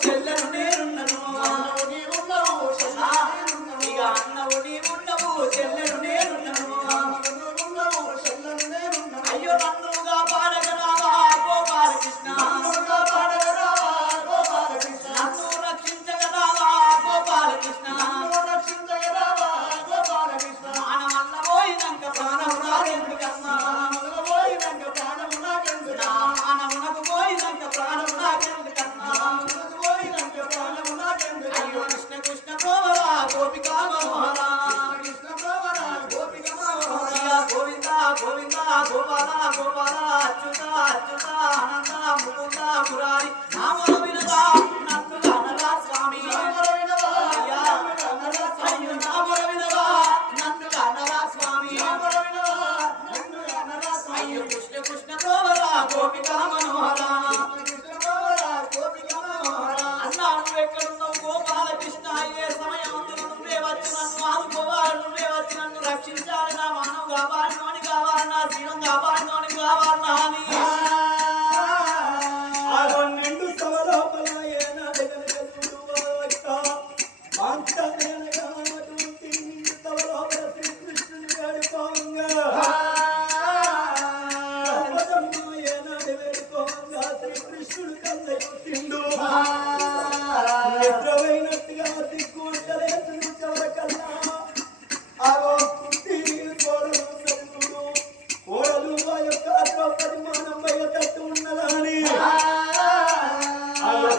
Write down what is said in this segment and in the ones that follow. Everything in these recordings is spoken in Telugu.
porque la nena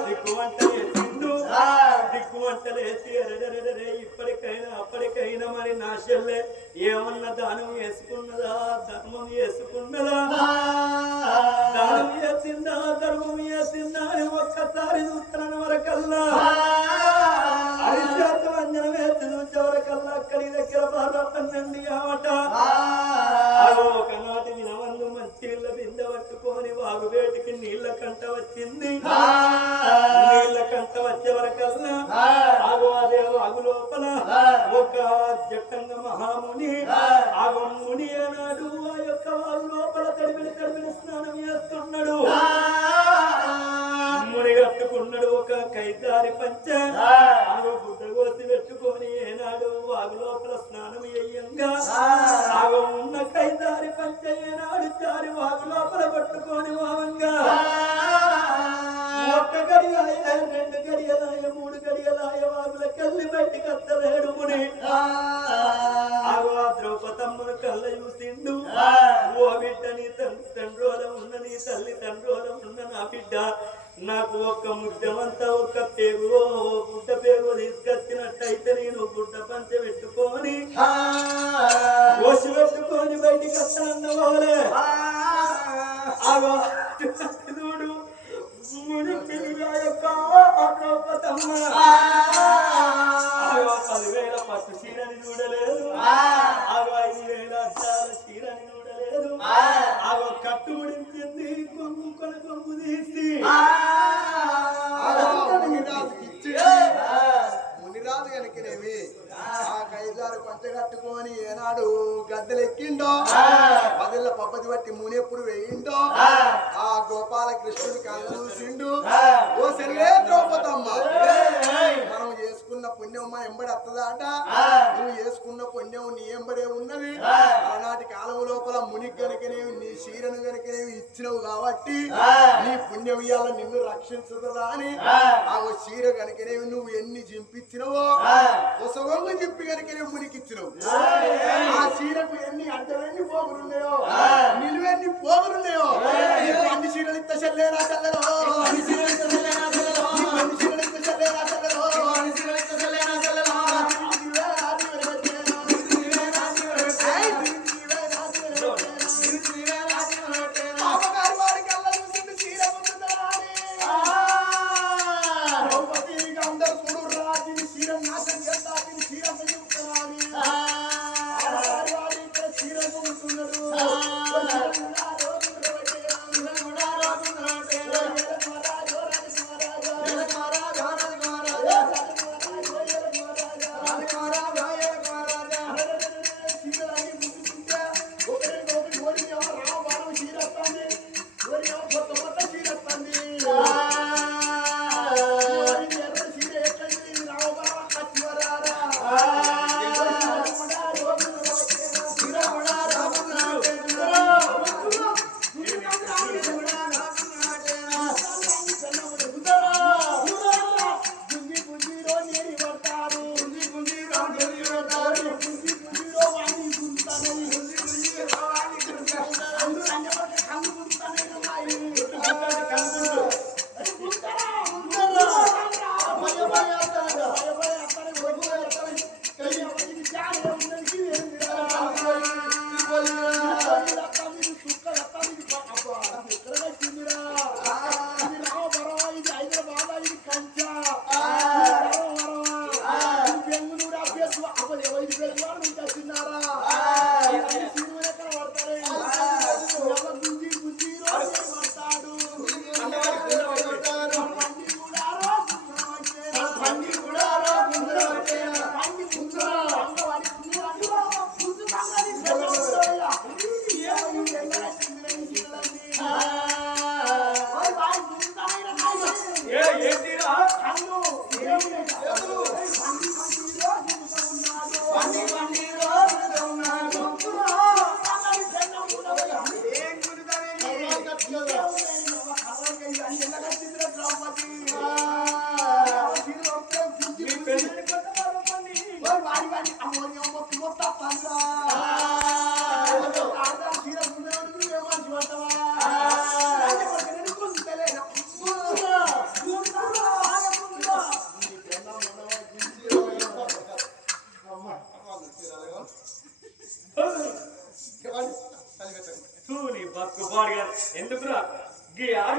దిక్కు వంటలే సింధు దిక్కు వంటలేసి అరడరడరే ఇప్పటికైనా అప్పటికైనా మరి నా చెల్లె ఏమన్నా దానం వేసుకున్నదా? ధర్మం వేసుకున్నదా? దానం వేసిందా? ధర్మం వేసిందా అని ఒక్కసారి చూస్తున్నాను వరకల్లా. అరిచేత వంజనం వేసి వరకల్లా? అక్కడికి నాకు ఒక్క ముద్దమంతా ఒక్క పేరు గుడ్డ పేరు తీసుకొచ్చినట్టయితే నేను గుడ్డ పంచ పెట్టుకొని పెట్టుకొని బయటికి వస్తాను యొక్క పట్టు చీరని చూడలేదు. ఆగో ఐదు వేల అచ్చాల చీరని చూడలేదు. ఆగో కట్టు ముడించింది కొమ్ము కొన కొమ్ము తీసి. ఎంబడి అత్తదాట నువ్వు వేసుకున్న పుణ్యం నీ ఎంబడే ఉన్నది. ఆనాటి కాలం లోపల మునికి గనకనేవి నీ శీరను గనకనేవి ఇచ్చినవు కాబట్టి నీ పుణ్యం ఇవాళ నిన్ను రక్షించదా అని ఆ. శీర గనకనేవి నువ్వు ఎన్ని చింపించినవో జింపించినవో కొసగొంగు జింపి మునికి ఇచ్చినవు ఆ శీరకు ఎన్ని అడ్డలన్నీ పోగులున్నాయో నిలువెన్ని పోగులు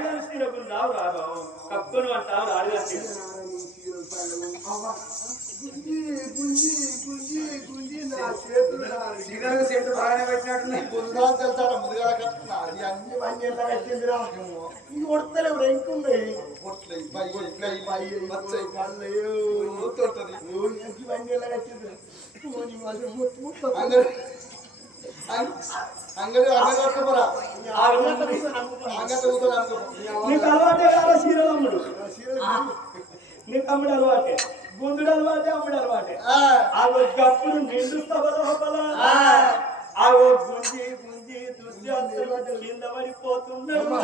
గీ ఆడగాని సీరకు రావు రావు కప్పును అంటావు ఆడగాని సీర గుంజి గుంజి గుంజి గుంజి నా చేతులు కాలి. సీరియల్ సెట్ బాగానే పెట్టినట్టున్నాయి ముందుగా తెలుసారా ముందుగా కట్టుకున్నా అది అన్ని పని ఎలా కట్టిందిరా ఈ కొడతలేవు ఇంకున్నాయి పొట్లయి, పై, ఇట్లయి, పై వచ్చాయి. పళ్ళు గుర్తుంటది. ఈ పని ఎలా కట్టిందిరా ఓని వాళ్ళు ముట్టు ముట్టు అంగడి అంగ- అంగడి అంగడి పట్టుకోరా అంగడి ఊతాడు అనుకో నీకు అలవాటే కాదా సీరియల్ అమ్ముడు. నీకు అమ్ముడు అలవాటే. గుందుడు అలవాటే అమ్ముడు అలవాటే. ఆ. గప్పుడు నిండు ఆ. గుంజి గుంజి దుశ్శాసనం కింద పడిపోతున్నాడు.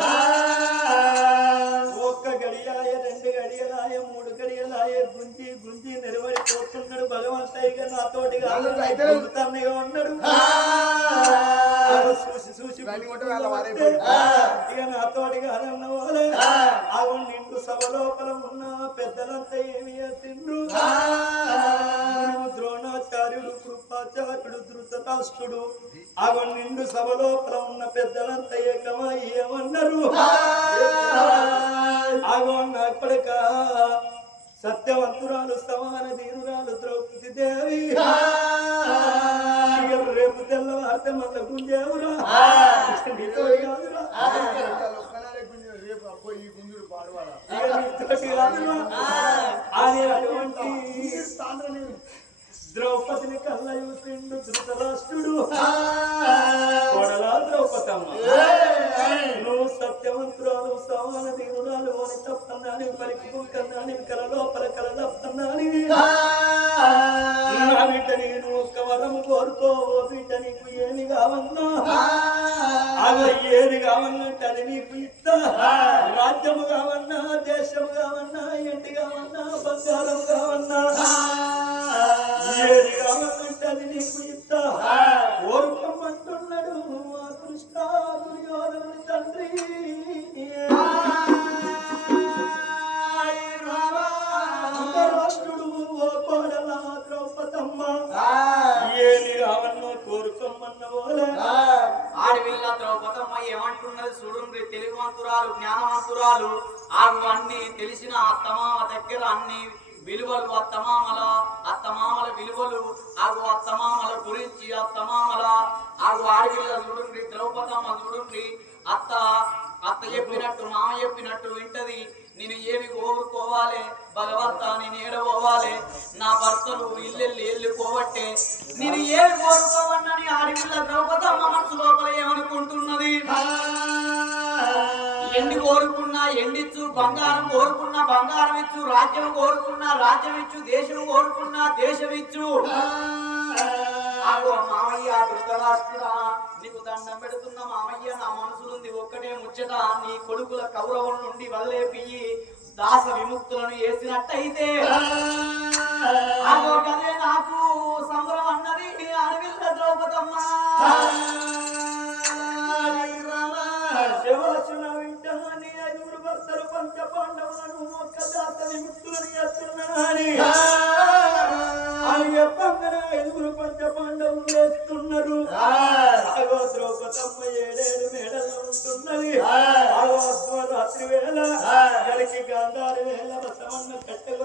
రెండు గడియలాయ మూడు గడియలాయ గుంజి గుంజి నిలబడిపోతున్నాడు భగవంతయ్య నాతోటి. తన్నగా ఉన్నాడు. చూసి చూసి ఇక నాతోటి కాదన్న వాళ్ళే అవు నిండు సభ లోపల ఉన్న పెద్దలంతా ఏమి చేసిండ్రు ధృతరాష్ట్రుడు అవు నిండు సభ లోపల ఉన్న పెద్దలంతా ఏకమై ఏమన్నారు? అగో నా కొడుక సత్యవంతురాలు సమాన ధీరురాలు ద్రౌపది దేవి. రేపు తెల్లవారితే ఒక్కనాడే గుంజి రేపు అబ్బో ఈ గుంజుడు పాడవాడా? ధృతరాష్ట్రుడు కొడలా ద్రౌపదమ్మ. నువ్వు సత్యవంతురాలు సమాన దీనురాలు అని తప్పన్నాని పలికి కుంకన్నాని కల లోపల కల తప్పన్నాని ఆడవిల్ల ద్రౌపదమ్మ ఏమంటున్నది చూడుండ్రి తెలివంతురాలు జ్ఞానవంతురాలు ఆగు అన్ని తెలిసిన అత్తమామ దగ్గర అన్ని విలువలు అత్తమామల అత్తమామల విలువలు ఆగు అత్తమామల గురించి అత్తమామల. ఆగు ఆడవిల్ల చూడుండ్రి ద్రౌపదమ్మ చూడుండ్రి అత్త అత్త చెప్పినట్టు మామ చెప్పినట్టు వింటది. నేను ఏమి కోరుకోవాలి? భగవంత నేను ఏడవోవాలి నా భర్తలు ఇల్లెల్లి వెళ్ళిపోవట్టే. నేను ఏమి కోరుకోవన్నని ఆడపిల్ల ద్రౌపదమ్మ మనసు లోపల ఏమనుకుంటున్నది? ఎండి కోరుకున్నా ఎండిచ్చు బంగారం కోరుకున్నా బంగారం ఇచ్చు రాజ్యం కోరుకున్నా రాజ్యం ఇచ్చు దేశం కోరుకున్నా దేశం ఇచ్చు మామయ్య ధృతరాష్ట్రుడా నీకు దండం పెడుతున్న మామయ్య నా మనసులుంది ఒక్కటే ముచ్చట. నీ కొడుకుల కౌరవం నుండి వదిలేపి దాస విముక్తులను వేసినట్టయితే ఆగో నాకు సంబరం అన్నది అడవిల్ల ద్రౌపదమ్మ. శివచన వింటాని ఐదుగురు భర్తలు పంచ పాండవులను ఒక్క దాత విముక్తులని ఎత్తున్నాని అని చెప్పంగానే ఐదుగురు పంచ పాండవులు వేస్తున్నారు అగో ద్రౌపదమ్మ ఏడేడు మేడల్లో ఉంటున్నది. అర్ధరాత్రి వేళ గడికి గాంధారి వేళ బసవన్న కట్టెల